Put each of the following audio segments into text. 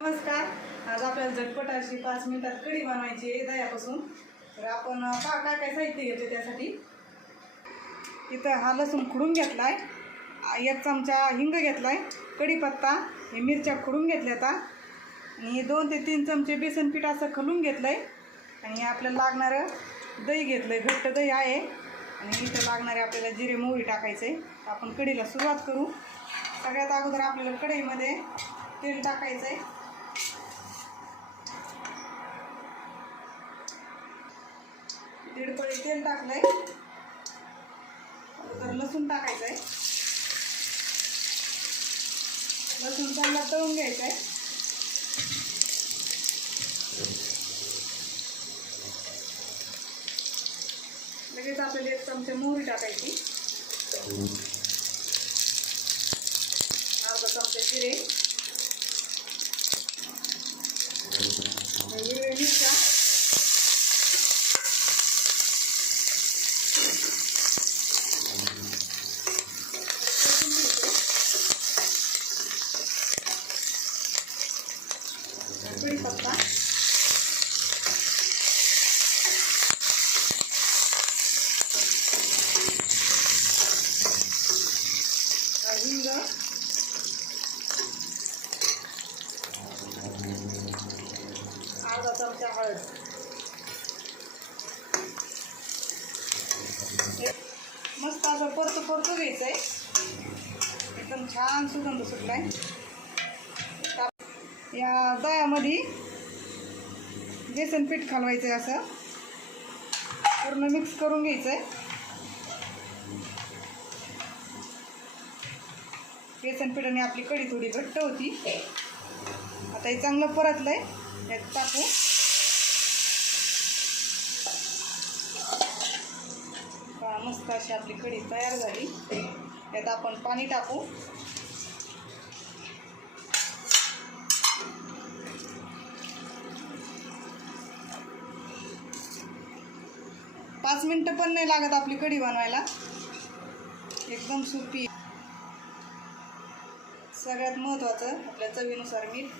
नमस्कार. आज आपल्याला झटपट अशी पाच मिनिटात कढी बनवायची आहे दह्यापासून. तर आपण अं, का काय काय साहित्य घेतो त्यासाठी? इथं हा लसूण खुडून घेतला आहे एक चमचा हिंग घेतला आहे कढीपत्ता हे मिरच्या खुडून घेतल्या आता. आणि हे दोन ते तीन चमचे बेसन पीठ असं खलून घेतलं आहे आणि आपल्याला लागणारं दही घेतलं आहे घट्ट दही आहे. आणि इथं लागणारे आपल्याला जिरे मोहरी टाकायचे. आपण कढीला सुरुवात करू. सगळ्यात अगोदर आपल्याला कढईमध्ये तेल टाकायचं आहे दीड पळी तेल टाकलंय. अगोदर लसूण टाकायचंय. लसूण चांगला तळून घ्यायचंय. लगेच आपल्याला एक चमचा मोहरी टाकायची. अर्धा चमचा जिरे. हिरवे मिरच्या. कढीपत्ता हिंग अर्धा चमचा हळद हे मस्त असं परतू परतू घ्यायचं आहे एकदम छान सुगंध सुटलाय. या दह्यामध्ये बेसन पीठ घालवायचं आहे असं. पूर्ण मिक्स करून घ्यायचं आहे बेसन पिठाने आपली कढी थोडी घट्ट होती. आता हे चांगलं परतलं आहे यात टाकू मस्त अशी आपली कढी तयार झाली. यात आपण पाणी टाकू. पाच मिनटं पण नाही लागत आपली कढी बनवायला. एकदम सोपी. सगळ्यात महत्त्वाचं आपल्या चवीनुसार मीठ.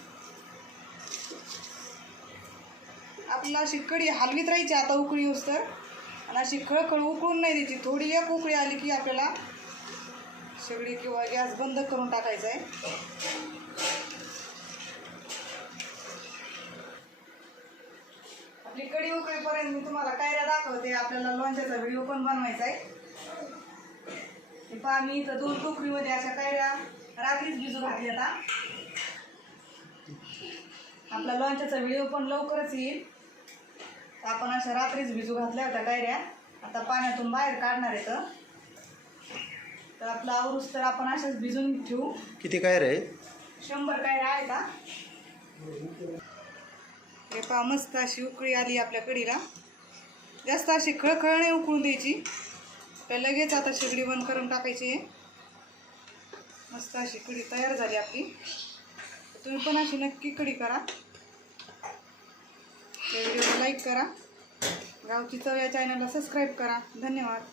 आपला अशी कढी हलवीत राहायची आता उकळी येऊस तर. आणि अशी खळखळ उकळून नाही द्यायची. थोडी एक उकळी आली की आपल्याला सगळी किंवा गॅस बंद करून टाकायचा आहे. आपली कढी उकळीपर्यंत मी तुम्हाला कायऱ्या दाखवते. आपल्याला लोणच्याचा व्हिडिओ पण बनवायचा आहे. हे पहा मी इथं दोन टोकरीमध्ये अशा कायऱ्या रात्रीच भिजू घातल्या आता. आपला लोणच्याचा व्हिडिओ पण लवकरच येईल. आपण अशा रात्रीच भिजू घातल्या होत्या कायऱ्या. आता पाण्यातून बाहेर काढणार आहे तर. तर आपला आवरूस तर आपण अशाच भिजून ठेवू. किती काय रे शंभर कायऱ्या आहेत हे पहा मस्त अशी उकळी आली आपल्या कढीला जास्त अशी खळखळ नाही उकळून द्यायची. तर लगेच आता शेगडी बंद करून टाकायची आहे. मस्त अशी कढी तयार झाली आपली. तुम्ही पण अशी नक्की कढी करा. त्या व्हिडिओला लाईक करा. गावची चव या चॅनलला सबस्क्राईब करा. धन्यवाद.